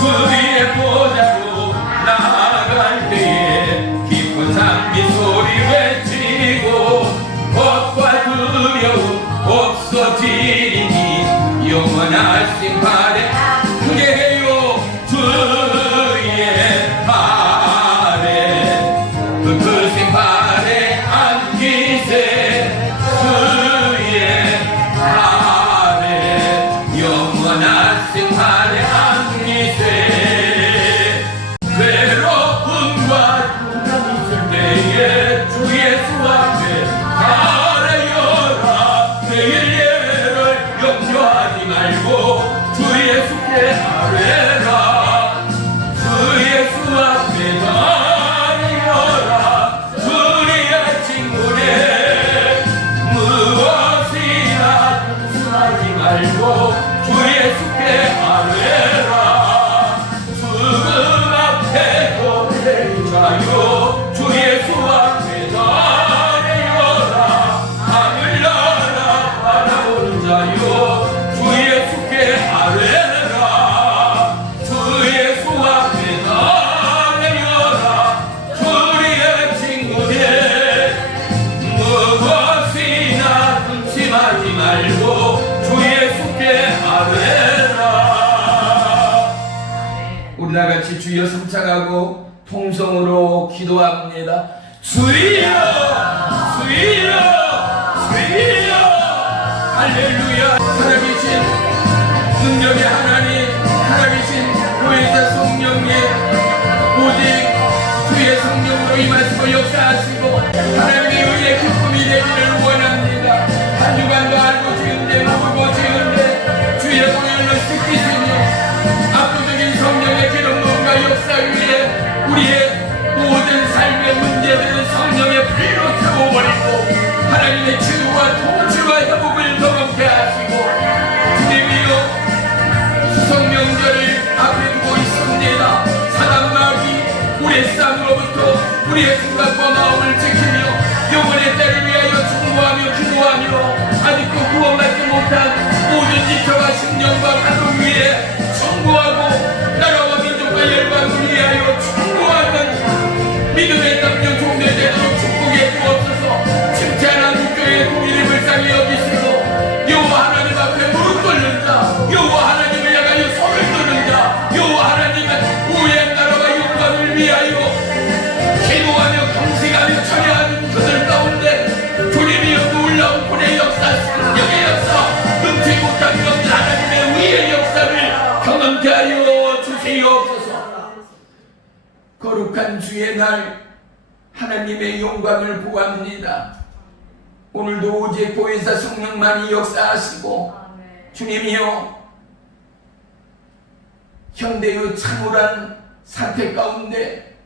주의 보좌로 나아갈 때에 깊은 산미 소리 외치고 겁과 두려움 없어지리니 영원하신 발에 크게 해요 주의 발에 그 크신 발에 안기세 주의 발에 영원하신 발에 안기세 괴로움과 두려움이 있을 때에 주 예수 앞에 아뢰어라 내일 예를 염려하지 말고 주 예수께 아뢰라 주 예수 앞에 아뢰어라 주의 친구네 무엇이나 근심하지 말고 주 예수께 아뢰라 죽음 앞에 고대자요 주 예수 앞에 아뢰어라 하늘 나라 바라보는 자요 주 예수께 아뢰라 주 예수 앞에 아뢰어라 주의 친구들 무엇이나 근심하지 말고 주 예수께 아뢰라. 우리 다같이 주여 성창하고 통성으로 기도합니다. 주여 주여 주여 할렐루야. 살아계신 능력의 하나님 살아계신 보혜사 성령님 오직 주의 성령으로 임하시고 역사하시고 하나님의 의의 기쁨이 되기를 원합니다. 한 주간도 알고 지은데 모르고 지은데 주의 공연을 지키시며 압도적인 성령의 기름 부음과 역사 위에 우리의 모든 삶의 문제들은 성령의 불로 태워버리고 하나님의 치유와 통치와 회복을 경험케 하시고 주님이여 추석 명절을 앞에 두고 있습니다. 사단마귀 우리의 싸움으로부터 우리의 생각과 마음을 지키며 영혼의 때를 위하여 충고하며 기도하며 아직도 구원받지 못한 모든 지체와 신령과 가족 위에 충고하고 나라와 민족과 열방을 위하여 충고하는 믿음의 담력 종대 되도록 축복해 주옵소서. 칭찬한 국교의 공의를 불쌍히 여기시고 여호와 하나님 앞에 무릎 꿇는 자 여호와 하나님을 향하여 손을 드는 자 여호와 하나님은 우의 나라와 영광을 위하여 기도하며 경식하며 처리하는 그들 가운데 주님이여 놀라운 분의 역사 성령의 역사 금치 못한 것들 하나님의 위의 역사를 경험케 하여 주시옵소서. 거룩한 주의 날 하나님의 영광을 구합니다. 오늘도 오직 보혜사 성령만이 역사하시고 주님이여 현대의 참혹한 사태 가운데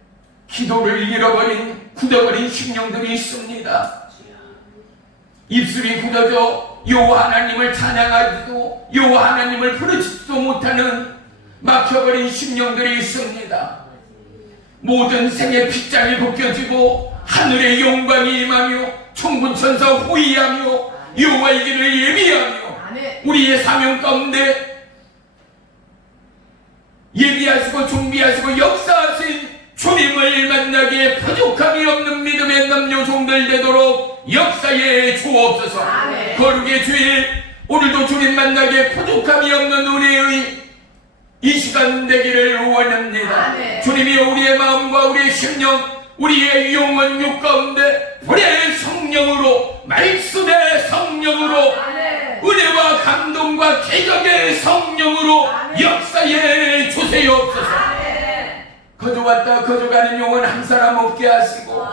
기도를 잃어버린 굳어버린 심령들이 있습니다. 입술이 굳어져 여호와 하나님을 찬양하지도 여호와 하나님을 부르지도 못하는 막혀버린 심령들이 있습니다. 모든 생의 핏장이 벗겨지고 하늘의 영광이 임하며 천군천사 호위하며 여호와의 길을 예비하며 우리의 사명 가운데 예비하시고 준비하시고 역사하신 주님을 만나기에 부족함이 없는 믿음의 남녀종들 되도록 역사에 주옵소서. 거룩의 주일 오늘도 주님 만나기에 부족함이 없는 우리의 이 시간 되기를 원합니다. 주님이여 우리의 마음과 우리의 심령 우리의 영혼 육 가운데 불의 성령으로 말씀의 성령으로 은혜와 감동과 기적의 성령으로 역사에 주세요옵소서. 거저왔다 거저가는 영혼 한 사람 없게 하시고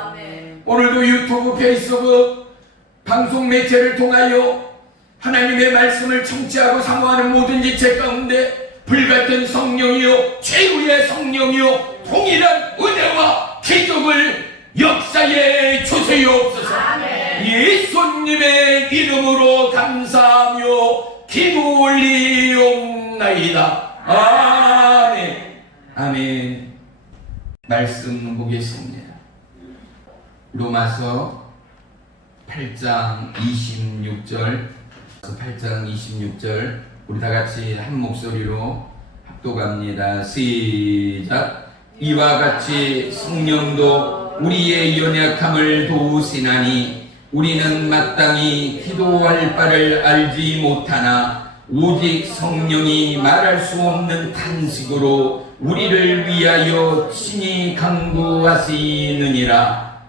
오늘도 유튜브 페이스북 방송 매체를 통하여 하나님의 말씀을 청취하고 사모하는 모든 지체 가운데 불같은 성령이요 최후의 성령이요 동일한 은혜와 기적을 역사에 주세요옵소서. 예수님의 이름으로 감사하며 기도 올리옵나이다. 아멘. 아멘. 말씀 보겠습니다. 로마서 8장 26절 우리 다같이 한 목소리로 합독합니다. 시작. 이와 같이 성령도 우리의 연약함을 도우시나니 우리는 마땅히 기도할 바를 알지 못하나 오직 성령이 말할 수 없는 탄식으로 우리를 위하여 친히 간구하시느니라.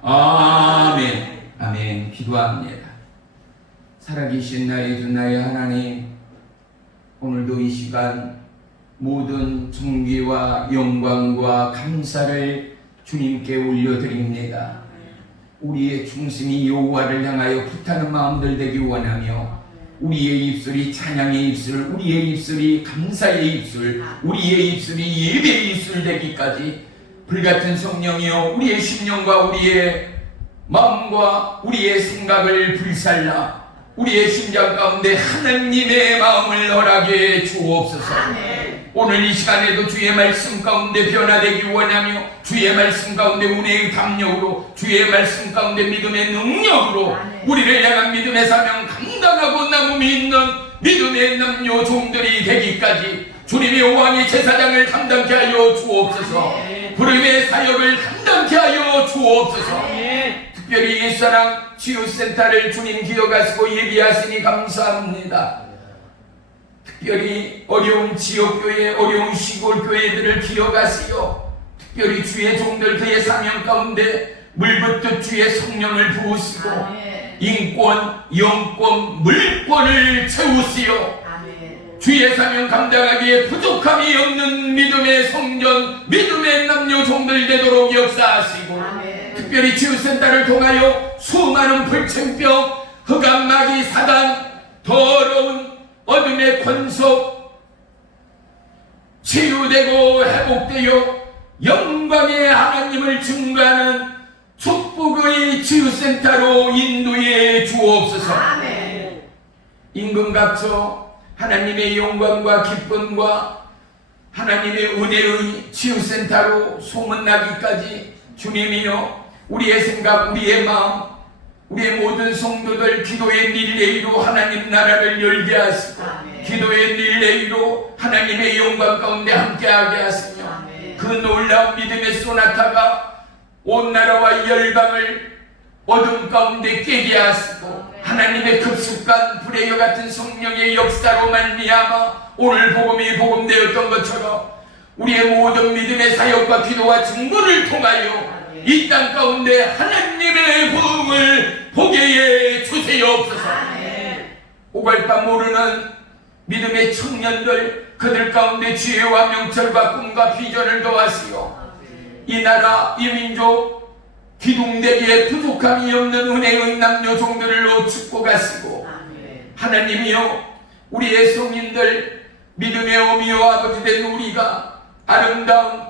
아멘. 아멘. 기도합니다. 살아계신 나의 주 나의 하나님, 오늘도 이 시간 모든 존귀와 영광과 감사를 주님께 올려드립니다. 우리의 중심이 여호와를 향하여 불타는 마음들 되기 원하며 우리의 입술이 찬양의 입술, 우리의 입술이 감사의 입술, 우리의 입술이 예배의 입술 되기까지 불같은 성령이여 우리의 심령과 우리의 마음과 우리의 생각을 불살라 우리의 심장 가운데 하나님의 마음을 허락해 주옵소서. 오늘 이 시간에도 주의 말씀 가운데 변화되기 원하며 주의 말씀 가운데 은혜의 담력으로 주의 말씀 가운데 믿음의 능력으로 우리를 향한 믿음의 사명 감당하고 남음이 있는 믿음의 남녀 종들이 되기까지 주님의 왕의 제사장을 감당케 하여 주옵소서. 부름의 사역을 감당케 하여 주옵소서. 특별히 옛사랑 치유센터를 주님 기억하시고 예비하시니 감사합니다. 특별히 어려운 지역교회, 어려운 시골교회들을 기억하시어 특별히 주의 종들 그의 사명 가운데 물붓듯 주의 성령을 부으시고 인권, 영권, 물권을 채우시어 주의 사명 감당하기에 부족함이 없는 믿음의 성전, 믿음의 남녀 종들 되도록 역사하시고 특별히 치유센터를 통하여 수많은 불침병, 흑암, 마귀, 사단, 더러운 어둠의 권속 치유되고 회복되어 영광의 하나님을 증거하는 축복의 치유센터로 인도해 주옵소서. 임금각처 하나님의 영광과 기쁨과 하나님의 은혜의 치유센터로 소문나기까지 주님이여 우리의 생각, 우리의 마음, 우리의 모든 성도들 기도의 릴레이로 하나님 나라를 열게 하시고 기도의 릴레이로 하나님의 영광 가운데 함께하게 하시며 그 놀라운 믿음의 소나타가 온 나라와 열방을 어둠 가운데 깨게 하시고 하나님의 급속한 불의 같은 성령의 역사로 말미암아 오늘 복음이 복음되었던 것처럼 우리의 모든 믿음의 사역과 기도와 증거를 통하여 이 땅 가운데 하나님의 부흥을 보게 해 주시옵소서. 오갈바 모르는 믿음의 청년들 그들 가운데 지혜와 명철과 꿈과 비전을 더하시어 이 나라 이 민족 기둥되기에 부족함이 없는 은혜의 남녀 종들로 축복하시고 하나님이여 우리의 성인들 믿음의 어미와 아버지 된 우리가 아름다운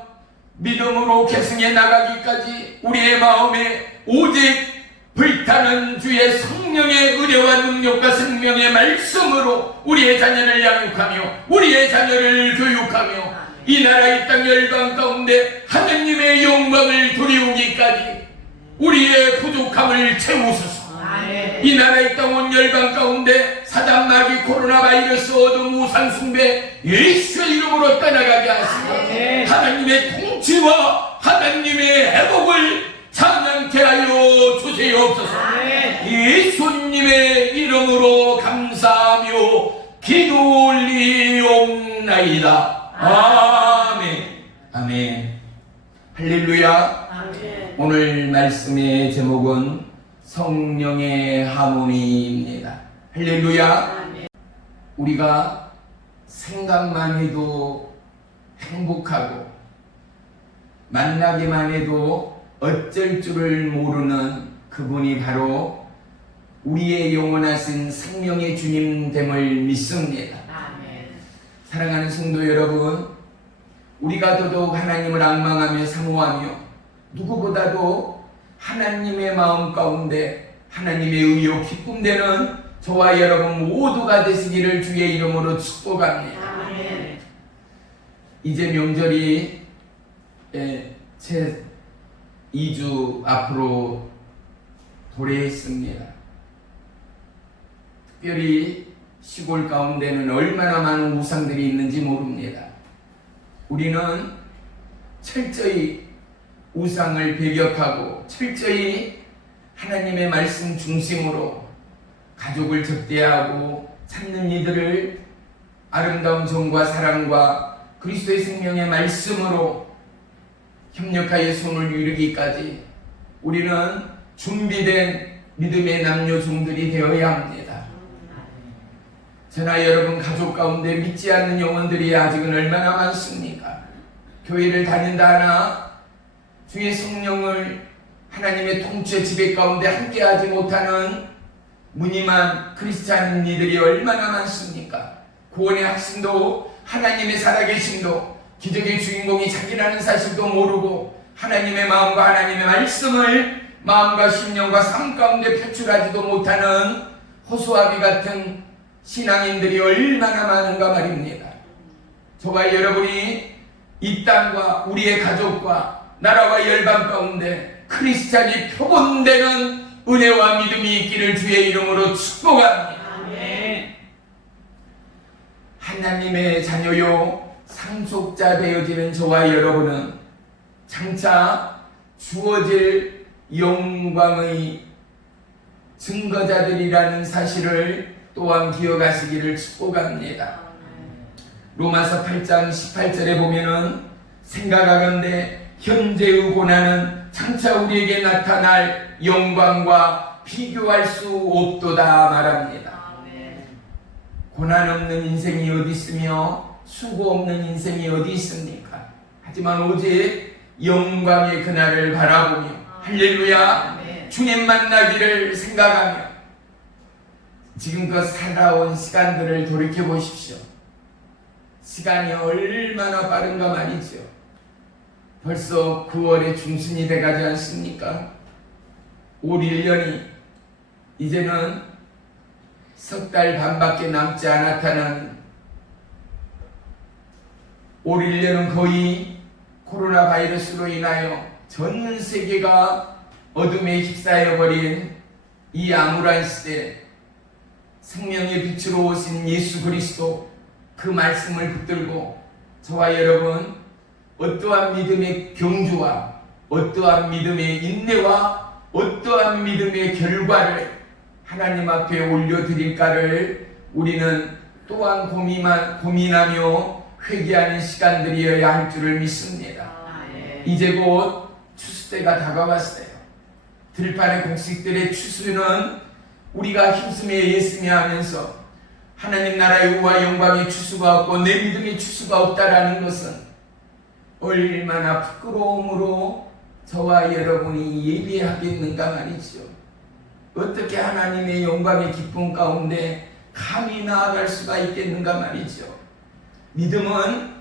믿음으로 계승해 나가기까지 우리의 마음에 오직 불타는 주의 성령의 의뢰와 능력과 생명의 말씀으로 우리의 자녀를 양육하며 우리의 자녀를 교육하며 이 나라 이 땅 열방 가운데 하느님의 영광을 드리우기까지 우리의 부족함을 채우소서. 이 나라 이 땅 온 열방 가운데 사단 마귀 코로나 바이러스 어둠 우상 숭배 예수의 이름으로 떠나가게 하시고 하나님의 통치와 하나님의 회복을 찬양케 하여 주시옵소서. 예수님의 이름으로 감사하며 기도 올리옵나이다. 아멘. 아멘. 할렐루야. 아멘. 오늘 말씀의 제목은 성령의 하모니입니다. 할렐루야. 아멘. 우리가 생각만 해도 행복하고 만나기만 해도 어쩔 줄을 모르는 그분이 바로 우리의 영원하신 생명의 주님 됨을 믿습니다. 아멘. 사랑하는 성도 여러분, 우리가 더더욱 하나님을 앙망하며 사모하며 누구보다도 하나님의 마음 가운데 하나님의 의요 기쁨되는 저와 여러분 모두가 되시기를 주의 이름으로 축복합니다. 아멘. 이제 명절이 채 2주 앞으로 도래했습니다. 특별히 시골 가운데는 얼마나 많은 우상들이 있는지 모릅니다. 우리는 철저히 우상을 배격하고 철저히 하나님의 말씀 중심으로 가족을 접대하고 찾는 이들을 아름다운 정과 사랑과 그리스도의 생명의 말씀으로 협력하여 손을 이루기까지 우리는 준비된 믿음의 남녀종들이 되어야 합니다. 저나 여러분 가족 가운데 믿지 않는 영혼들이 아직은 얼마나 많습니까? 교회를 다닌다 하나 주의 성령을 하나님의 통치 지배 가운데 함께하지 못하는 무늬만 크리스찬인들이 얼마나 많습니까? 구원의 확신도 하나님의 살아계심도 기적의 주인공이 자기라는 사실도 모르고 하나님의 마음과 하나님의 말씀을 마음과 심령과 삶 가운데 표출하지도 못하는 호수아비 같은 신앙인들이 얼마나 많은가 말입니다. 저와 여러분이 이 땅과 우리의 가족과 나라와 열방 가운데 크리스찬이 표본되는 은혜와 믿음이 있기를 주의 이름으로 축복합니다. 아멘. 하나님의 자녀요 상속자 되어지는 저와 여러분은 장차 주어질 영광의 증거자들이라는 사실을 또한 기억하시기를 축복합니다. 로마서 8장 18절에 보면은 생각하건대 현재의 고난은 장차 우리에게 나타날 영광과 비교할 수 없도다 말합니다. 고난 없는 인생이 어디 있으며 수고 없는 인생이 어디 있습니까? 하지만 오직 영광의 그날을 바라보며 할렐루야 주님 만나기를 생각하며 지금껏 살아온 시간들을 돌이켜 보십시오. 시간이 얼마나 빠른가 말이죠. 벌써 9월의 중순이 돼가지 않습니까? 올 1년이 이제는 석 달 반밖에 남지 않았다는 올 1년은 거의 코로나 바이러스로 인하여 전 세계가 어둠에 휩싸여버린 이 암울한 시대 생명의 빛으로 오신 예수 그리스도 그 말씀을 붙들고 저와 여러분 어떠한 믿음의 경주와 어떠한 믿음의 인내와 어떠한 믿음의 결과를 하나님 앞에 올려드릴까를 우리는 또한 고민하며 회개하는 시간들이어야 할 줄을 믿습니다. 이제 곧 추수 때가 다가왔어요. 들판의 곡식들의 추수는 우리가 힘쓰며 예쓰며 하면서 하나님 나라의 우와 영광의 추수가 없고 내 믿음의 추수가 없다라는 것은 얼마나 부끄러움으로 저와 여러분이 예비하겠는가 말이죠. 어떻게 하나님의 영광의 기쁨 가운데 감히 나아갈 수가 있겠는가 말이죠. 믿음은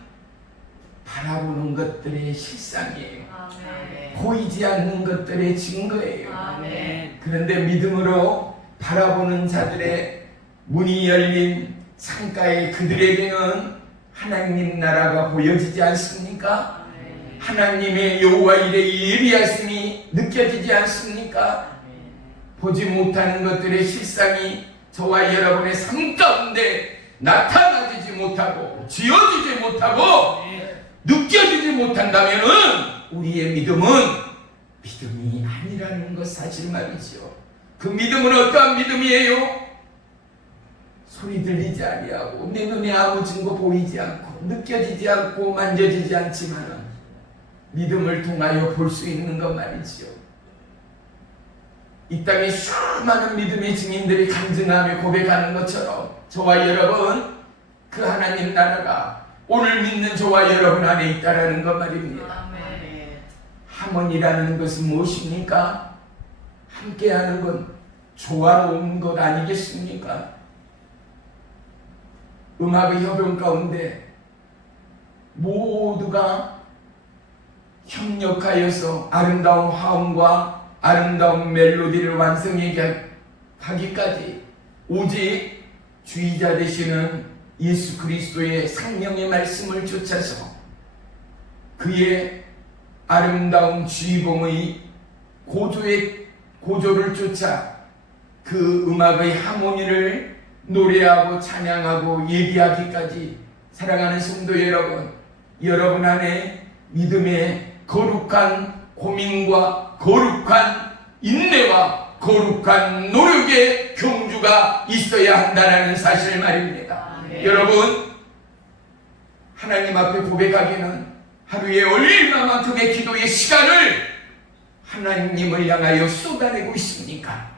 바라보는 것들의 실상이에요. 아멘. 보이지 않는 것들의 증거예요. 아멘. 그런데 믿음으로 바라보는 자들의 문이 열린 창가에 그들에게는 하나님 나라가 보여지지 않습니까? 아멘. 하나님의 여호와 일의 예비하심이 느껴지지 않습니까? 보지 못하는 것들의 실상이 저와 여러분의 삶 가운데 나타나지 못하고 지어지지 못하고 느껴지지 못한다면 우리의 믿음은 믿음이 아니라는 것 사실 말이죠. 그 믿음은 어떠한 믿음이에요? 소리 들리지 아니하고 내 눈에 아무 증거 보이지 않고 느껴지지 않고 만져지지 않지만 믿음을 통하여 볼 수 있는 것 말이죠. 이 땅에 수많은 믿음의 증인들이 간증하며 고백하는 것처럼 저와 여러분 그 하나님 나라가 오늘 믿는 저와 여러분 안에 있다라는 것 말입니다. 아멘. 하모니라는 것은 무엇입니까? 함께하는 건 조화로운 것 아니겠습니까? 음악의 협연 가운데 모두가 협력하여서 아름다운 화음과 아름다운 멜로디를 완성해 가기까지 오직 주의자 되시는 예수 그리스도의 생명의 말씀을 쫓아서 그의 아름다운 주의봉의 고조를 쫓아 그 음악의 하모니를 노래하고 찬양하고 예비하기까지 사랑하는 성도 여러분, 여러분 안에 믿음의 거룩한 고민과 거룩한 인내와 거룩한 노력의 경주가 있어야 한다는 사실 말입니다. 여러분, 하나님 앞에 고백하기는 하루에 얼마만큼의 기도의 시간을 하나님을 향하여 쏟아내고 있습니까?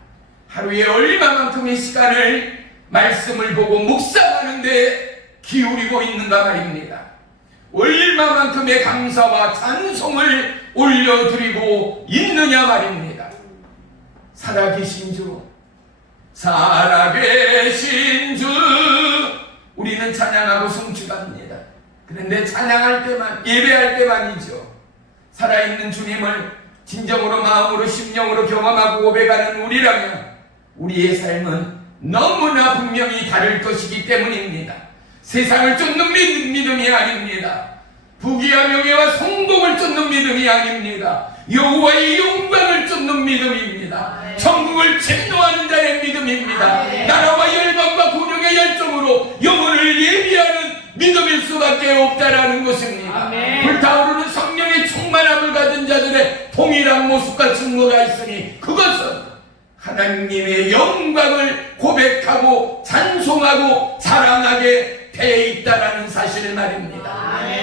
하루에 얼마만큼의 시간을 말씀을 보고 묵상하는데 기울이고 있는가 말입니다. 얼마만큼의 감사와 찬송을 올려드리고 있느냐 말입니다. 살아계신 주, 살아계신 주, 우리는 찬양하고 성취합니다. 그런데 찬양할 때만, 예배할 때만이죠. 살아있는 주님을 진정으로 마음으로 심령으로 경험하고 고백하는 우리라면 우리의 삶은 너무나 분명히 다를 것이기 때문입니다. 세상을 쫓는 믿음이 아닙니다. 부귀와 명예와 성공을 쫓는 믿음이 아닙니다. 여호와의 영광을 쫓는 믿음입니다. 천국을 침노하는 자의 믿음입니다. 나라와 열방과 군용의 열정으로 영혼을 예비하는 믿음일 수밖에 없다라는 것입니다. 불타오르는 성령의 충만함을 가진 자들의 동일한 모습과 증거가 있으니 그것은 하나님의 영광을 고백하고 찬송하고 사랑하게 돼 있다라는 사실 말입니다.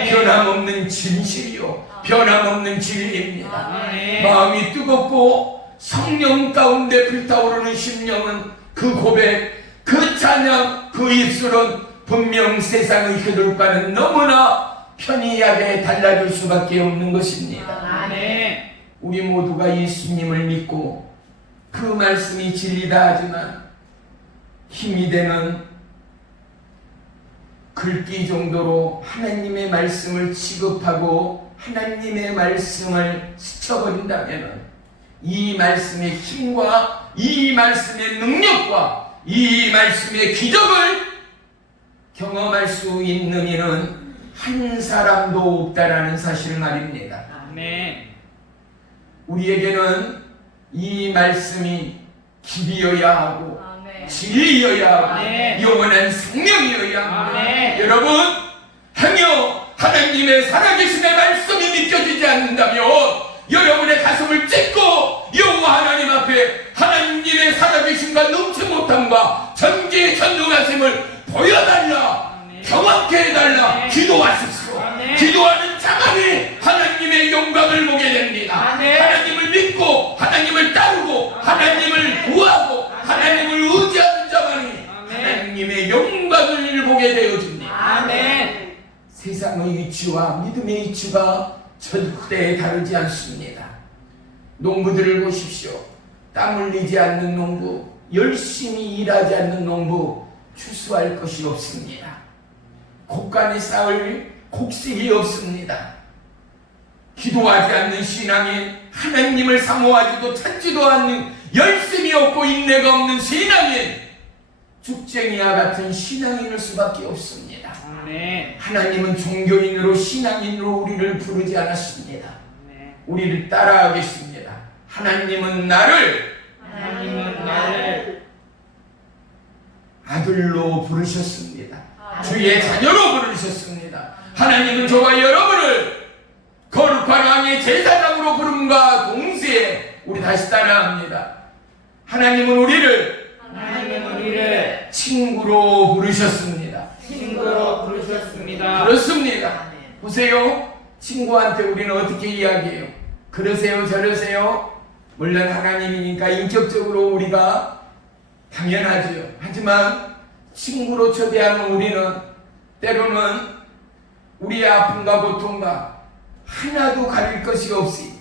변함없는 진실이요, 변함없는 진리입니다. 마음이 뜨겁고 성령 가운데 불타오르는 심령은 그 고백, 그 찬양, 그 입술은 분명 세상의 그들과는 너무나 편이하게 달라질 수밖에 없는 것입니다. 우리 모두가 예수님을 믿고 그 말씀이 진리다 하지만 힘이 되는 글귀 정도로 하나님의 말씀을 취급하고 하나님의 말씀을 스쳐버린다면 이 말씀의 힘과 이 말씀의 능력과 이 말씀의 기적을 경험할 수 있는 이는 한 사람도 없다라는 사실 말입니다. 우리에게는 이 말씀이 길이어야 하고 진리여야 하고 영원한 생명이어야 합니다. 여러분, 행여 하나님의 살아계심의 말씀이 믿겨지지 않는다면 여러분의 가슴을 찢고 여호와 하나님 앞에 하나님의 살아계심과 넘치 못함과 전기의 전능하심을 보여달라, 경험케 해달라 기도하십시오. 기도하는 자만이 하나님의 영광을 보게 됩니다. 하나님을 믿고 하나님을 따르고 하나님을 구하고 하나님을 의지하는 자만이 하나님의 영광을 보게 되어집니다. 세상의 이치와 믿음의 이치가 절대 다르지 않습니다. 농부들을 보십시오. 땀 흘리지 않는 농부, 열심히 일하지 않는 농부 추수할 것이 없습니다. 곡간에 쌓을 곡식이 없습니다. 기도하지 않는 신앙인, 하나님을 사모하지도 찾지도 않는 열심이 없고 인내가 없는 신앙인, 죽쟁이와 같은 신앙인일 수밖에 없습니다. 하나님은 종교인으로 신앙인으로 우리를 부르지 않았습니다. 우리를 따라하겠습니다. 하나님은 나를 아들로 부르셨습니다. 주의 자녀로 부르셨습니다. 하나님은 저와 여러분을 거룩한 왕의 제사장으로 부름과 동시에 우리 다시 따라합니다. 하나님은 우리를 친구로 부르셨습니다. 그렇습니다. 보세요. 친구한테 우리는 어떻게 이야기해요? 그러세요, 저러세요? 물론 하나님이니까 인격적으로 우리가 당연하지요. 하지만 친구로 초대하는 우리는 때로는 우리의 아픔과 고통과 하나도 가릴 것이 없이,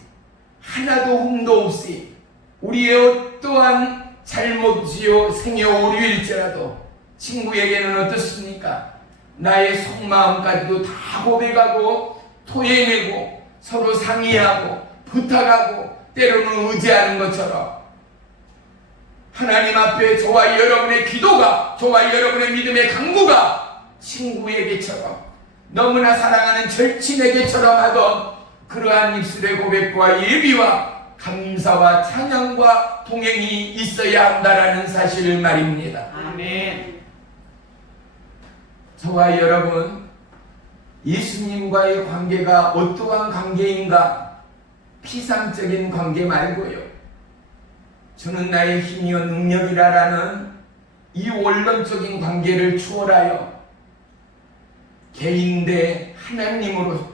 하나도 흠도 없이 우리의 어떠한 잘못이요 생여 오류일지라도 친구에게는 어떻습니까? 나의 속마음까지도 다 고백하고 토해내고 서로 상의하고 부탁하고 때로는 의지하는 것처럼 하나님 앞에 저와 여러분의 기도가, 저와 여러분의 믿음의 강구가 친구에게처럼, 너무나 사랑하는 절친에게처럼 하던 그러한 입술의 고백과 예비와 감사와 찬양과 동행이 있어야 한다라는 사실을 말입니다. 저와 여러분, 예수님과의 관계가 어떠한 관계인가? 피상적인 관계 말고요. 주는 나의 힘이요 능력이라라는 이 원론적인 관계를 추월하여 개인 대 하나님으로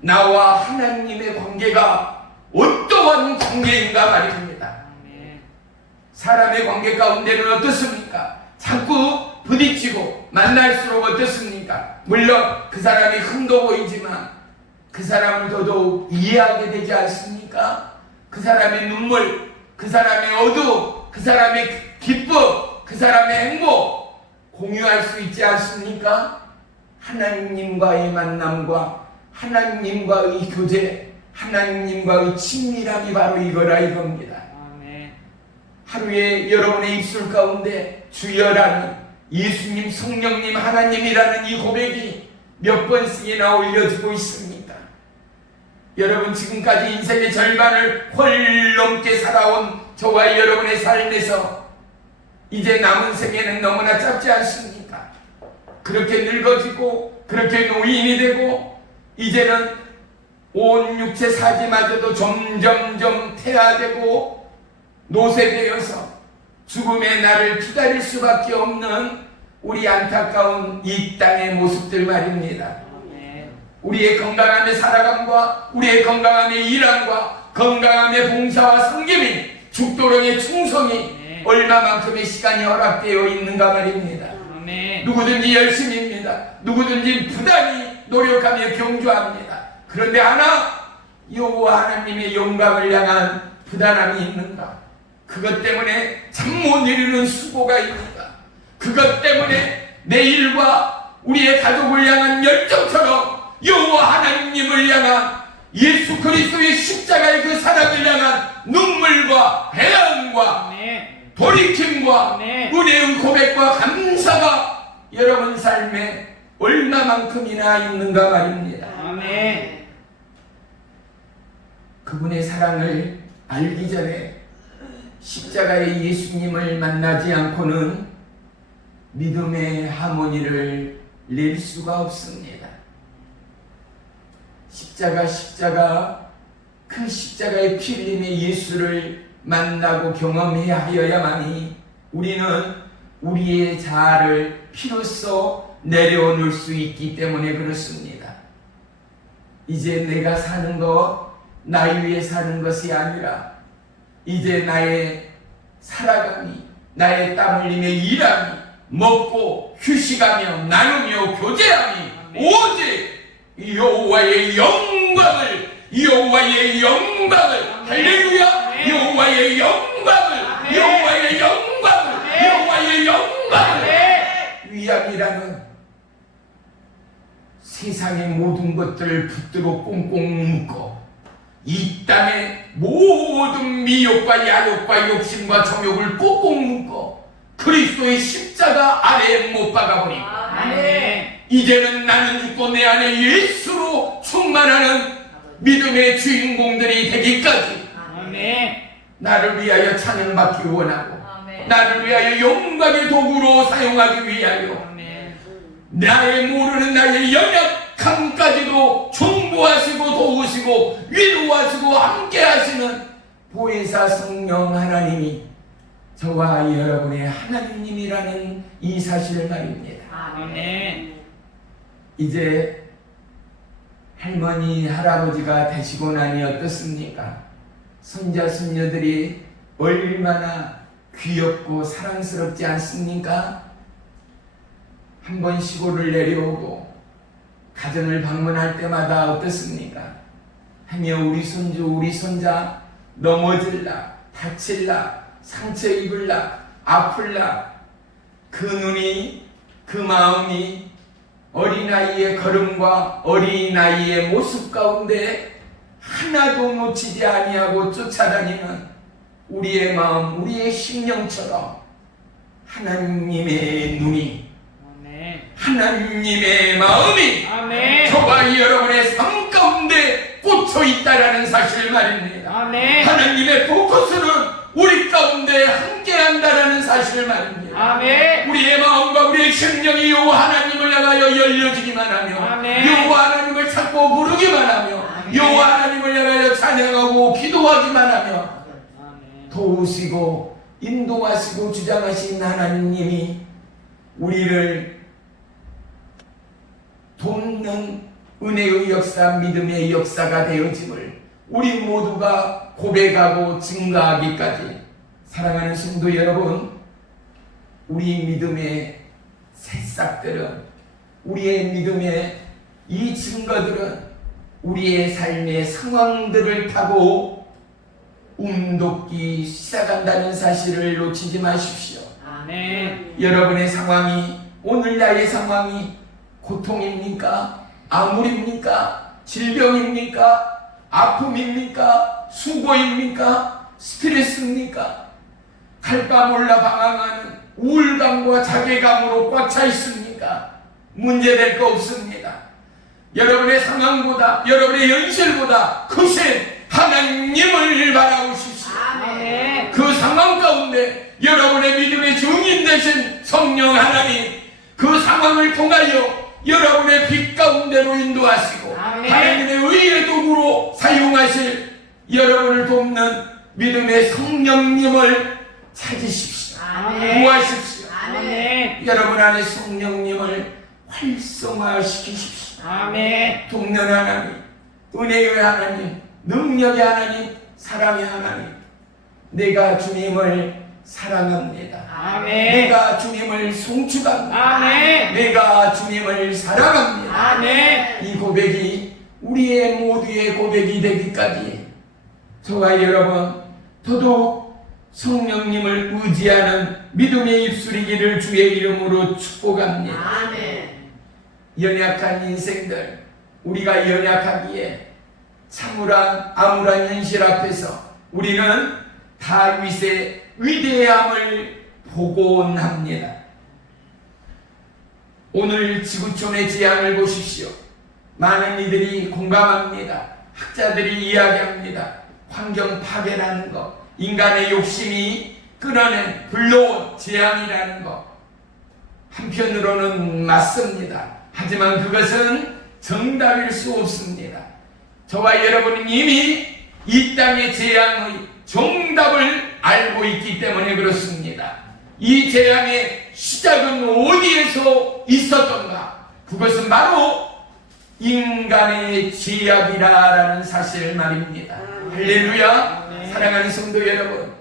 나와 하나님의 관계가 어떠한 관계인가 말입니다. 사람의 관계 가운데는 어떻습니까? 자꾸 부딪히고 만날수록 어떻습니까? 물론 그 사람이 흠도 보이지만 그 사람을 더더욱 이해하게 되지 않습니까? 그 사람의 눈물, 그 사람의 어두움, 그 사람의 기쁨, 그 사람의 행복 공유할 수 있지 않습니까? 하나님과의 만남과 하나님과의 교제, 하나님과의 친밀함이 바로 이거라 이겁니다. 하루에 여러분의 입술 가운데 주여라는 예수님, 성령님, 하나님이라는 이 고백이 몇 번씩이나 올려지고 있습니까? 여러분 지금까지 인생의 절반을 훨 넘게 살아온 저와 여러분의 삶에서 이제 남은 생애는 너무나 짧지 않습니까? 그렇게 늙어지고 그렇게 노인이 되고 이제는 온 육체 사지마저도 점점점 태아되고 노쇠되어서 죽음의 날을 기다릴 수밖에 없는 우리 안타까운 이 땅의 모습들 말입니다. 우리의 건강함의 살아감과 우리의 감의 일함과 건강함의 봉사와 섬김이 죽도록의 충성이 얼마만큼의 시간이 허락되어 있는가 말입니다. 누구든지 열심입니다. 누구든지 부단히 노력하며 경주합니다. 그런데 하나 여호와 하나님의 영광을 향한 부단함이 있는가? 그것 때문에 잠 못 이루는 수고가 있는가? 그것 때문에 내일과 우리의 가족을 향한 열정처럼 여호와 하나님을 향한 예수 그리스도의 십자가의 그 사랑을 향한 눈물과 애양과 돌이킴과 은혜의 고백과 감사가 여러분 삶에 얼마만큼이나 있는가 말입니다. 그분의 사랑을 알기 전에 십자가의 예수님을 만나지 않고는 믿음의 하모니를 낼 수가 없습니다. 십자가 그 십자가의 피 흘림의 예수를 만나고 경험해야 하여야만이 우리는 우리의 자아를 피로써 내려놓을 수 있기 때문에 그렇습니다. 이제 내가 사는 것, 나 위해 사는 것이 아니라 이제 나의 살아감이, 나의 땀 흘림의 일함이, 먹고 휴식하며 나누며 교제함이 오직 여호와의 영광을, 여호와의 영광을, 할렐루야, 여호와의 영광을, 여호와의 영광을, 여호와의 영광을 위함이라는 세상의 모든 것들을 붙들어 꽁꽁 묶어 이 땅의 모든 미욕과 야욕과 욕심과 정욕을 꽁꽁 묶어 그리스도의 십자가 아래에 못 박아버리고 이제는 나는 죽고 내 안에 예수로 충만하는 믿음의 주인공들이 되기까지 나를 위하여 찬양받기 원하고 나를 위하여 영광의 도구로 사용하기 위하여 나의 모르는 나의 연약함까지도 존보하시고 도우시고 위로하시고 함께 하시는 보혜사 성령 하나님이 저와 여러분의 하나님이라는 이 사실 말입니다. 이제 할머니 할아버지가 되시고 나니 어떻습니까? 손자 손녀들이 얼마나 귀엽고 사랑스럽지 않습니까? 한번 시골을 내려오고 가정을 방문할 때마다 어떻습니까? 하며 우리 손주 우리 손자 넘어질라 다칠라 상처 입을라 아플라 그 눈이 그 마음이 어린아이의 걸음과 어린아이의 모습 가운데 하나도 놓치지 아니하고 쫓아다니는 우리의 마음 우리의 심령처럼 하나님의 눈이 하나님의 마음이 저와 여러분의 삶 가운데 꽂혀 있다라는 사실 말입니다. 하나님의 포커스는 우리 가운데 함께한다라는 사실을 말입니다. 아멘. 우리의 마음과 우리의 심령이 여호와 하나님을 향하여 열려지기만 하며 아멘. 여호와 하나님을 찾고 부르기만 하며 아멘. 여호와 하나님을 향하여 찬양하고 기도하기만 하며 아멘. 도우시고 인도하시고 주장하신 하나님이 우리를 돕는 은혜의 역사, 믿음의 역사가 되어짐을 우리 모두가 고백하고 증거하기까지, 사랑하는 성도 여러분, 우리 믿음의 새싹들은, 우리의 믿음의 이 증거들은 우리의 삶의 상황들을 타고 움돋기 시작한다는 사실을 놓치지 마십시오. 아멘. 여러분의 상황이, 오늘 나의 상황이 고통입니까? 암울입니까? 질병입니까? 아픔입니까? 수고입니까? 스트레스입니까? 갈까 몰라 방황하는 우울감과 자괴감으로 꽉 차 있습니까? 문제될 거 없습니다. 여러분의 상황보다, 여러분의 현실보다 크신 하나님을 바라보십시오. 아멘. 그 상황 가운데 여러분의 믿음의 증인 되신 성령 하나님, 그 상황을 통하여 여러분의 빛 가운데로 인도하시고 아멘. 하나님의 의의 도구로 사용하실 여러분을 돕는 믿음의 성령님을 찾으십시오. 아멘. 구하십시오. 아멘. 여러분 안에 성령님을 활성화시키십시오. 아멘. 돕는 하나님, 은혜의 하나님, 능력의 하나님, 사랑의 하나님, 내가 주님을 사랑합니다. 아멘. 내가 주님을 송축합니다. 아멘. 내가 주님을 사랑합니다. 아멘. 이 고백이 우리의 모두의 고백이 되기까지 저와 여러분 더더욱 성령님을 의지하는 믿음의 입술이기를 주의 이름으로 축복합니다. 아멘. 연약한 인생들, 우리가 연약하기에 참울한 암울한 현실 앞에서 우리는 다윗의 위대함을 복원합니다. 오늘 지구촌의 재앙을 보십시오. 많은 이들이 공감합니다. 학자들이 이야기합니다. 환경 파괴라는 것, 인간의 욕심이 끌어낸 불러온 재앙이라는 것, 한편으로는 맞습니다. 하지만 그것은 정답일 수 없습니다. 저와 여러분은 이미 이 땅의 재앙의 정답을 알고 있기 때문에 그렇습니다. 이 재앙의 시작은 어디에서 있었던가? 그것은 바로 인간의 죄악이라는 사실 말입니다. 할렐루야. 사랑하는 성도 여러분,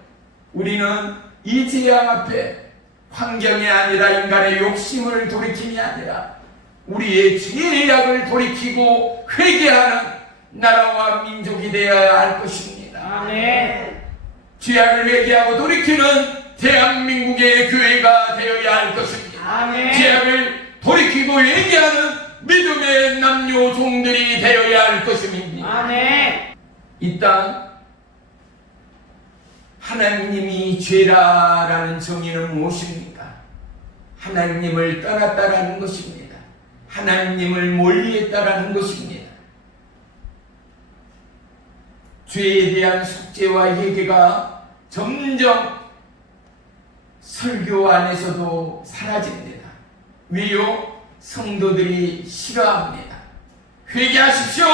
우리는 이 재앙 앞에 환경이 아니라 인간의 욕심을 돌이킴이 아니라 우리의 죄악을 돌이키고 회개하는 나라와 민족이 되어야 할 것입니다. 아멘. 죄악을 회개하고 돌이키는 대한민국의 교회가 되어야 할 것입니다. 아멘. 죄악을 돌이키고 회개하는 믿음의 남녀 종들이 되어야 할 것입니다. 아멘. 이 땅 하나님이 죄라라는 정의는 무엇입니까? 하나님을 떠났다라는 것입니다. 하나님을 멀리했다라는 것입니다. 죄에 대한 숙제와 회개가 점점 설교 안에서도 사라집니다. 왜요? 성도들이 싫어합니다. 회개하십시오.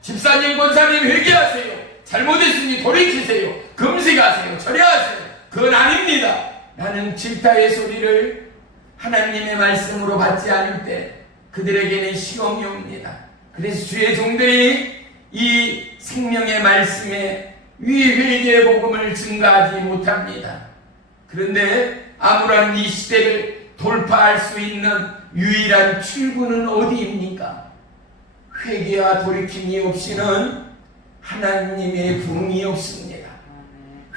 집사님, 권사님 회개하세요. 잘못했으니 돌이키세요. 금식하세요. 절야하세요. 그건 아닙니다. 나는 질타의 소리를 하나님의 말씀으로 받지 않을 때 그들에게는 시험이 옵니다. 그래서 주의 종들이 이 생명의 말씀에 회개의 복음을 증가하지 못합니다. 그런데 암울한 이 시대를 돌파할 수 있는 유일한 출구는 어디입니까? 회개와 돌이킴이 없이는 하나님의 부흥이 없습니다.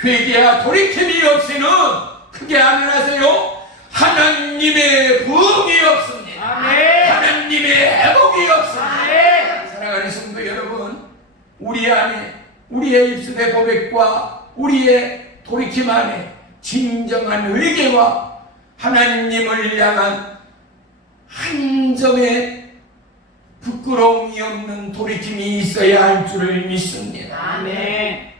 회개와 돌이킴이 없이는, 크게 아멘하세요, 하나님의 부흥이 없습니다. 아멘. 하나님의 회복이 없습니다. 아멘. 사랑하는 성도 여러분, 우리 안에 우리의 입술의 고백과 우리의 돌이킴 안에 진정한 회개와 하나님을 향한 한 점의 부끄러움이 없는 돌이킴이 있어야 할 줄을 믿습니다. 아멘.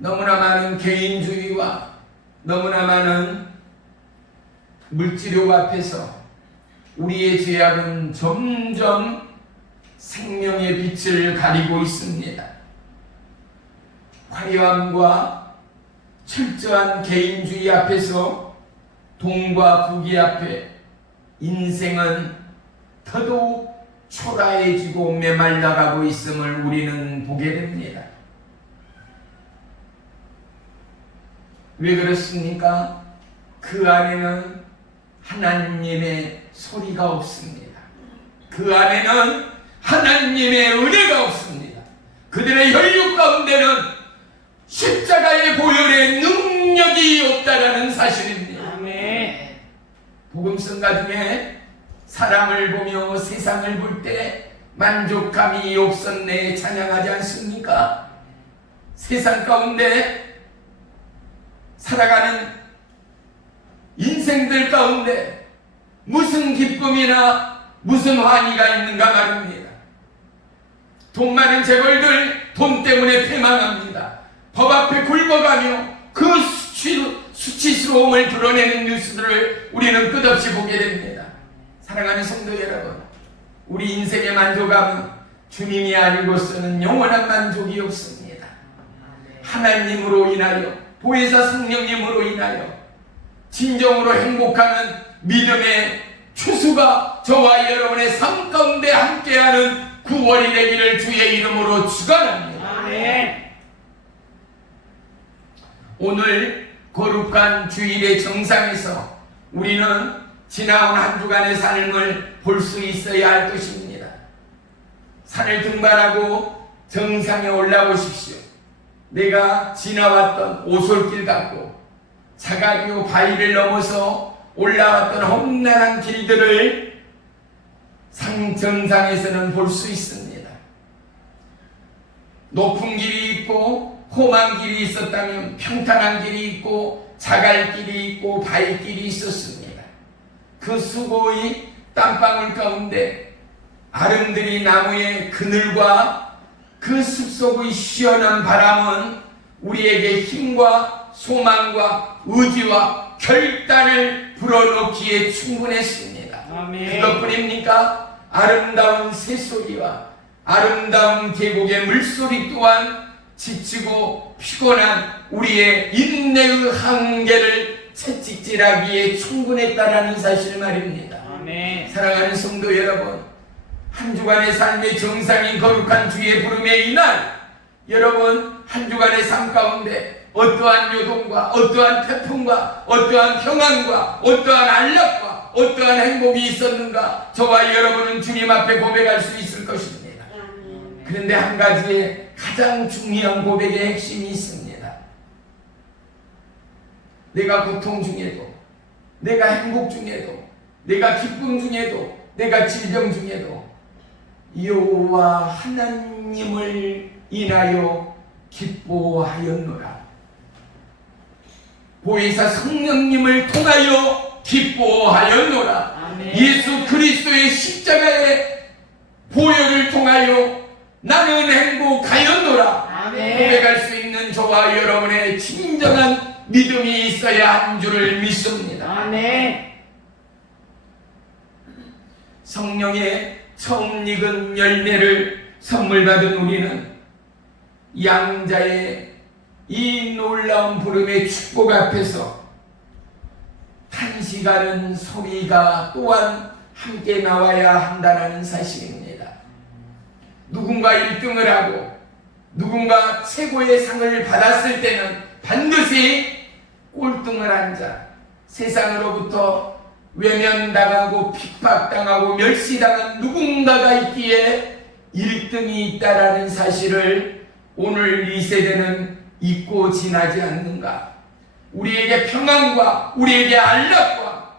너무나 많은 개인주의와 너무나 많은 물질욕 앞에서 우리의 죄악은 점점 생명의 빛을 가리고 있습니다. 화려함과 철저한 개인주의 앞에서 동과 북이 앞에 인생은 더더욱 초라해지고 메말라가고 있음을 우리는 보게 됩니다. 왜 그렇습니까? 그 안에는 하나님의 소리가 없습니다. 그 안에는 하나님의 은혜가 없습니다. 그들의 혈육 가운데는 십자가의 보혈의 능력이 없다라는 사실입니다. 아멘. 복음성가 중에 사람을 보며 세상을 볼 때 만족감이 없었네 찬양하지 않습니까? 세상 가운데 살아가는 인생들 가운데 무슨 기쁨이나 무슨 환희가 있는가 말입니다. 돈 많은 재벌들 돈 때문에 패망합니다. 법 앞에 굴복하며 그 수치스러움을 드러내는 뉴스들을 우리는 끝없이 보게 됩니다. 사랑하는 성도 여러분, 우리 인생의 만족감은 주님이 아니고서는 영원한 만족이 없습니다. 하나님으로 인하여 보혜사 성령님으로 인하여 진정으로 행복하는 믿음의 추수가 저와 여러분의 삶 가운데 함께하는 9월이 되기를 주의 이름으로 축원합니다. 아멘. 오늘 거룩한 주일의 정상에서 우리는 지나온 한 주간의 삶을 볼 수 있어야 할 것입니다. 산을 등반하고 정상에 올라오십시오. 내가 지나왔던 오솔길 같고 자가리오 바위를 넘어서 올라왔던 험난한 길들을 정상에서는 볼 수 있습니다. 높은 길이 있고 험한 길이 있었다면 평탄한 길이 있고 자갈길이 있고 바위길이 있었습니다. 그 수고의 땀방울 가운데 아름드리 나무의 그늘과 그 숲속의 시원한 바람은 우리에게 힘과 소망과 의지와 결단을 불어넣기에 충분했습니다. 아멘. 그것뿐입니까? 아름다운 새소리와 아름다운 계곡의 물소리 또한 지치고 피곤한 우리의 인내의 한계를 채찍질하기에 충분했다라는 사실 말입니다. 아멘. 사랑하는 성도 여러분, 한 주간의 삶의 정상인 거룩한 주의 부름에 인한 여러분 한 주간의 삶 가운데 어떠한 요동과 어떠한 태풍과 어떠한 평안과 어떠한 안락과 어떠한 행복이 있었는가 저와 여러분은 주님 앞에 고백할 수 있을 것입니다. 그런데 한 가지의 가장 중요한 고백의 핵심이 있습니다. 내가 고통 중에도 내가 행복 중에도 내가 기쁨 중에도 내가 질병 중에도 여호와 하나님을 인하여 기뻐하였노라. 보혜사 성령님을 통하여 기뻐하였노라. 아멘. 예수 그리스도의 십자가의 보혈을 통하여 나는 행복하였노라. 아멘. 고백할 수 있는 저와 여러분의 진정한 믿음이 있어야 한 줄을 믿습니다. 아멘. 성령의 처음 익은 열매를 선물 받은 우리는 양자의 이 놀라운 부름의 축복 앞에서 탄식하는 소리가 또한 함께 나와야 한다는 사실입니다. 누군가 1등을 하고 누군가 최고의 상을 받았을 때는 반드시 꼴등을 한 자, 세상으로부터 외면당하고 핍박당하고 멸시당한 누군가가 있기에 1등이 있다라는 사실을 오늘 이 세대는 잊고 지나지 않는가. 우리에게 평안과 우리에게 안락과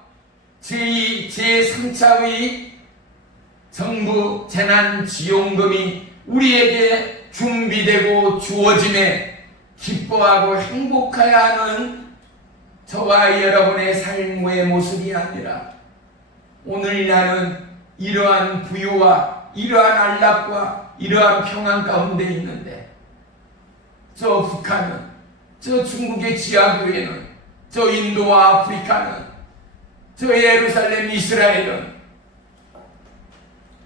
제2, 제3차의 정부 재난지원금이 우리에게 준비되고 주어짐에 기뻐하고 행복해야 하는 저와 여러분의 삶의 모습이 아니라 오늘 나는 이러한 부유와 이러한 안락과 이러한 평안 가운데 있는데 저 북한은 저 중국의 지하교회는, 저 인도와 아프리카는, 저 예루살렘 이스라엘은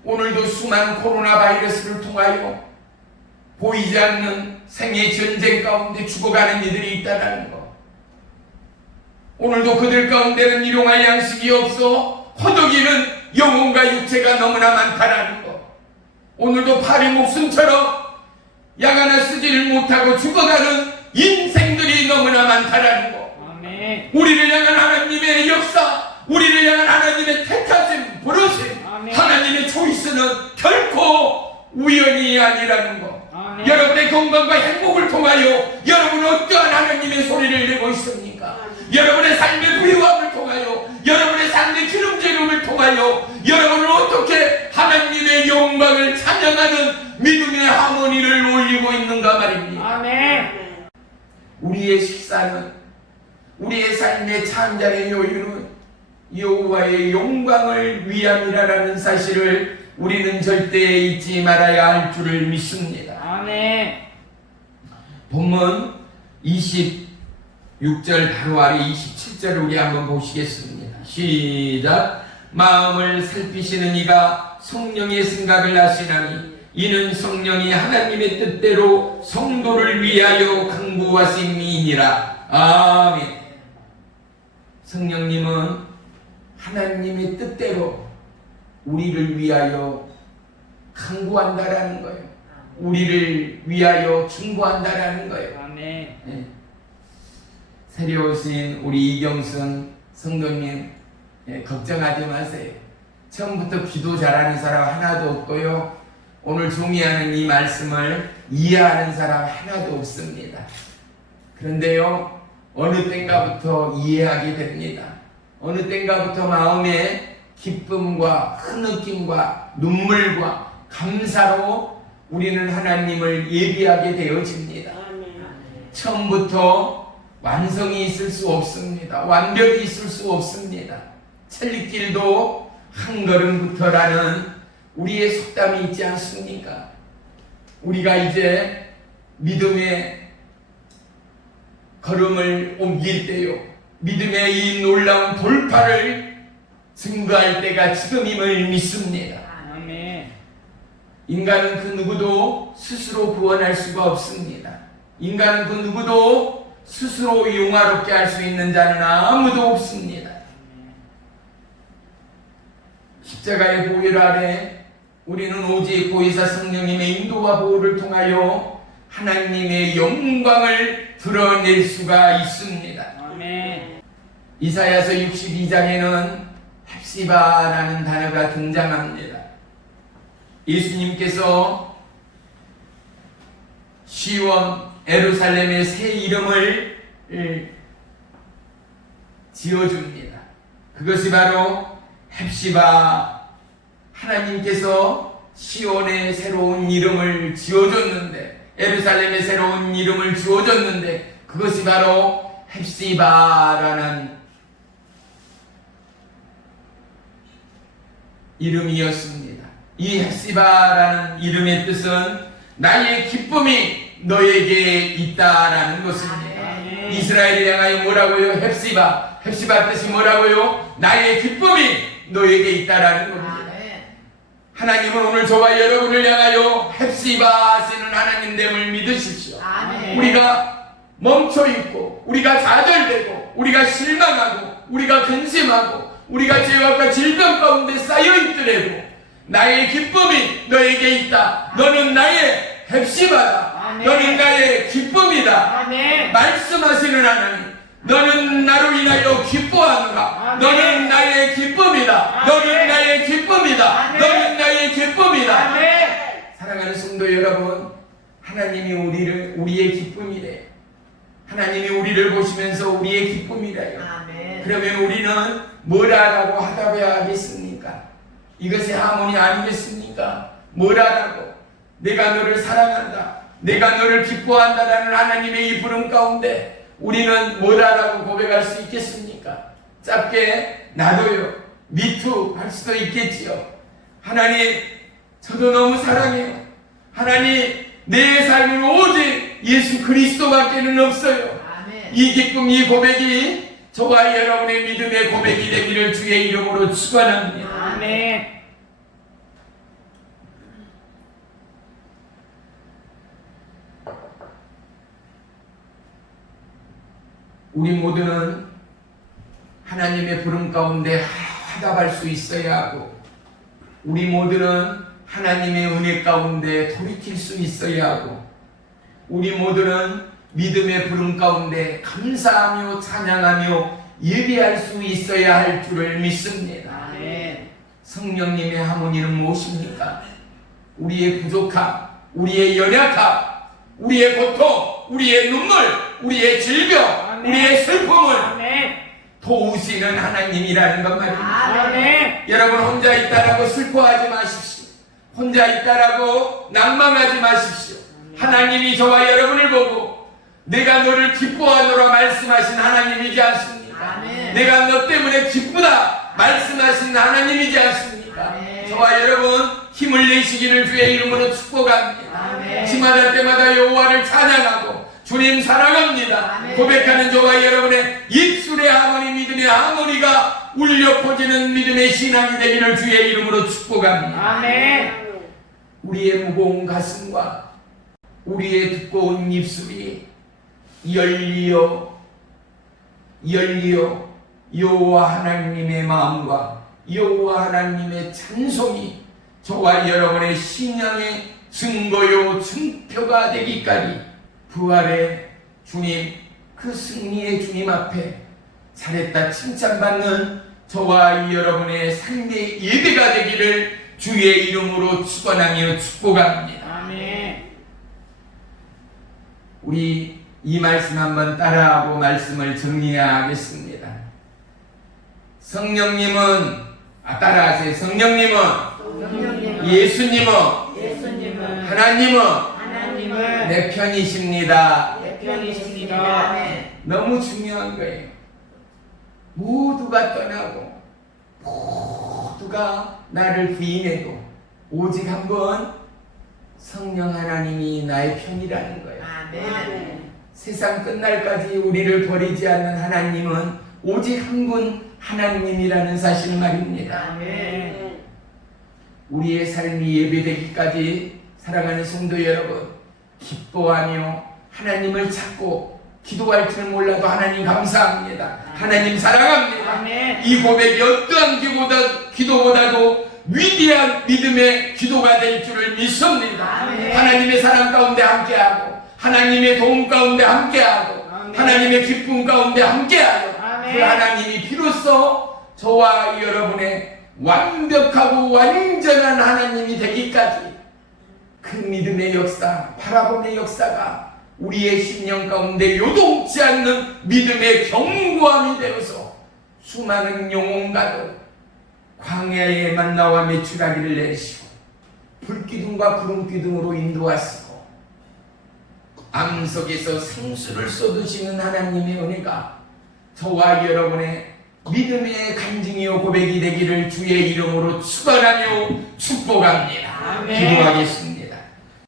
오늘도 수많은 코로나 바이러스를 통하여 보이지 않는 생애 전쟁 가운데 죽어가는 이들이 있다는 것. 오늘도 그들 가운데는 일용할 양식이 없어 허덕이는 영혼과 육체가 너무나 많다는 것. 오늘도 파리 목숨처럼 약 하나 쓰지를 못하고 죽어가는 인생들이 너무나 많다는 것. 아멘. 우리를 향한 하나님의 역사, 우리를 향한 하나님의 택하심, 부르심, 아멘. 하나님의 초이스는 결코 우연이 아니라는 것. 아멘. 여러분의 건강과 행복을 통하여 여러분은 어떠한 하나님의 소리를 내고 있습니까? 여러분의 삶의 부유함을 통하여, 여러분의 삶의 기름지음을 통하여 여러분은 어떻게 하나님의 영광을 찬양하는 믿음의 하모니를 올리고 있는가 말입니다. 아멘. 우리의 식사는, 우리의 삶의 찬잔의 요일은 여호와의 영광을 위함이라는 사실을 우리는 절대 잊지 말아야 할 줄을 믿습니다. 아멘. 본문 26절 바로 아래 27절을 우리 한번 보시겠습니다. 시작. 마음을 살피시는 이가 성령의 생각을 하시나니 이는 성령이 하나님의 뜻대로 성도를 위하여 강구하심이니라. 아멘. 성령님은 하나님의 뜻대로 우리를 위하여 강구한다라는 거예요. 우리를 위하여 충고한다라는 거예요. 아멘. 네. 새로 오신 우리 이경순 성도님, 걱정하지 마세요. 처음부터 기도 잘하는 사람 하나도 없고요. 오늘 종이하는 이 말씀을 이해하는 사람 하나도 없습니다. 그런데요, 어느 땐가부터 이해하게 됩니다. 어느 땐가부터 마음에 기쁨과 흐느낌과 눈물과 감사로 우리는 하나님을 예비하게 되어집니다. 처음부터 완성이 있을 수 없습니다. 완벽이 있을 수 없습니다. 첼리길도 한 걸음부터라는 우리의 속담이 있지 않습니까? 우리가 이제 믿음의 걸음을 옮길 때요, 믿음의 이 놀라운 돌파를 증거할 때가 지금임을 믿습니다. 아멘. 인간은 그 누구도 스스로 구원할 수가 없습니다. 인간은 그 누구도 스스로 용화롭게 할 수 있는 자는 아무도 없습니다. 십자가의 보혈 아래 우리는 오직 보혜사 성령님의 인도와 보호를 통하여 하나님의 영광을 드러낼 수가 있습니다. 아멘. 이사야서 62장에는 헵시바라는 단어가 등장합니다. 예수님께서 시온 예루살렘의 새 이름을 지어줍니다. 그것이 바로 헵시바. 하나님께서 시온의 새로운 이름을 지어줬는데, 예루살렘의 새로운 이름을 지어줬는데 그것이 바로 헵시바라는 이름이었습니다. 이 헵시바라는 이름의 뜻은 나의 기쁨이 너에게 있다라는 것입니다. 아멘. 이스라엘을 향하여 뭐라고요? 헵시바. 헵시바 뜻이 뭐라고요? 나의 기쁨이 너에게 있다라는 겁니다. 하나님은 오늘 저와 여러분을 향하여 헵시바 하시는 하나님됨을 믿으십시오. 아멘. 우리가 멈춰있고, 우리가 좌절되고, 우리가 실망하고, 우리가 근심하고, 우리가 죄악과 질병 가운데 쌓여있더라도 나의 기쁨이 너에게 있다. 너는 나의 헵시바다. 아멘. 너는 나의 기쁨이다. 아멘. 말씀하시는 하나님, 너는 나로 인하여 기뻐하노라. 아멘. 너는 나의 기쁨이다. 아멘. 너는 나의 기쁨이다. 아멘. 너는 나의 기쁨이다. 아멘. 사랑하는 성도 여러분, 하나님이 우리의 기쁨이래요. 하나님이 우리를 보시면서 우리의 기쁨이래요. 아멘. 그러면 우리는 뭐라라고 하다봐야 하겠습니까? 이것이 하모니 아니겠습니까? 뭐라라고? 내가 너를 사랑한다, 내가 너를 기뻐한다라는 하나님의 이 부름 가운데 우리는 뭐라라고 고백할 수 있겠습니까? 짧게 나도요, 미투 할 수도 있겠지요. 하나님, 저도 너무 사랑해요. 하나님, 내 삶은 오직 예수 그리스도밖에는 없어요. 이 기쁨, 이 고백이 저와 여러분의 믿음의 고백이 되기를 주의 이름으로 축원합니다. 아멘. 우리 모두는 하나님의 부름 가운데 화답할 수 있어야 하고, 우리 모두는 하나님의 은혜 가운데 돌이킬 수 있어야 하고, 우리 모두는 믿음의 부름 가운데 감사하며 찬양하며 예배할 수 있어야 할 줄을 믿습니다. 아멘. 성령님의 하모니는 무엇입니까? 우리의 부족함, 우리의 연약함, 우리의 고통, 우리의 눈물, 우리의 질병, 아멘. 우리의 슬픔을 아멘. 도우시는 하나님이라는 것 말입니다. 아멘. 여러분 혼자 있다라고 슬퍼하지 마십시오. 혼자 있다라고 낭망하지 마십시오. 하나님이 저와 여러분을 보고 내가 너를 기뻐하노라 말씀하신 하나님이지 않습니까? 내가 너 때문에 기쁘다 말씀하신 하나님이지 않습니까? 저와 여러분 힘을 내시기를 주의 이름으로 축복합니다. 지마다 때마다 여호와를 찬양하고 주님 사랑합니다 고백하는 저와 여러분의 입술의 하모니, 믿음의 하모니가 울려 퍼지는 믿음의 신앙이 되기를 주의 이름으로 축복합니다. 아멘. 우리의 무거운 가슴과 우리의 두꺼운 입술이 열리어 여호와 하나님의 마음과 여호와 하나님의 찬송이 저와 여러분의 신앙의 증거요 증표가 되기까지 부활의 주님, 그 승리의 주님 앞에 잘했다 칭찬받는 저와 여러분의 삶의 예배가 되기를 주의 이름으로 축원하며 축복합니다. 아멘. 우리 이 말씀 한번 따라하고 말씀을 정리하겠습니다. 성령님은 따라하세요. 성령님은 예수님은 하나님은 내 편이십니다. 너무 중요한 거예요. 모두가 떠나고 모두가 나를 부인해도 오직 한 번 성령 하나님이 나의 편이라는 거예요. 세상 끝날까지 우리를 버리지 않는 하나님은 오직 한 분 하나님이라는 사실 말입니다. 아멘. 우리의 삶이 예배되기까지 사랑하는 성도 여러분, 기뻐하며 하나님을 찾고 기도할 줄 몰라도 하나님 감사합니다. 하나님 사랑합니다. 아멘. 이 고백이 어떠한 기도보다도 위대한 믿음의 기도가 될 줄을 믿습니다. 아멘. 하나님의 사랑 가운데 함께하고 하나님의 도움 가운데 함께하고 아멘. 하나님의 기쁨 가운데 함께하고 아멘. 그 하나님이 비로소 저와 여러분의 완벽하고 완전한 하나님이 되기까지 그 믿음의 역사, 바라봄의 역사가 우리의 심령 가운데 요동치 않는 믿음의 견고함이 되어서 수많은 영혼가도 광야에 만나와 메추라기를 내리시고 불기둥과 구름기둥으로 인도하시고 암석에서 생수를 쏟으시는 하나님의 은혜가 저와 여러분의 믿음의 간증이요 고백이 되기를 주의 이름으로 축원하며 축복합니다. 아멘. 기도하겠습니다.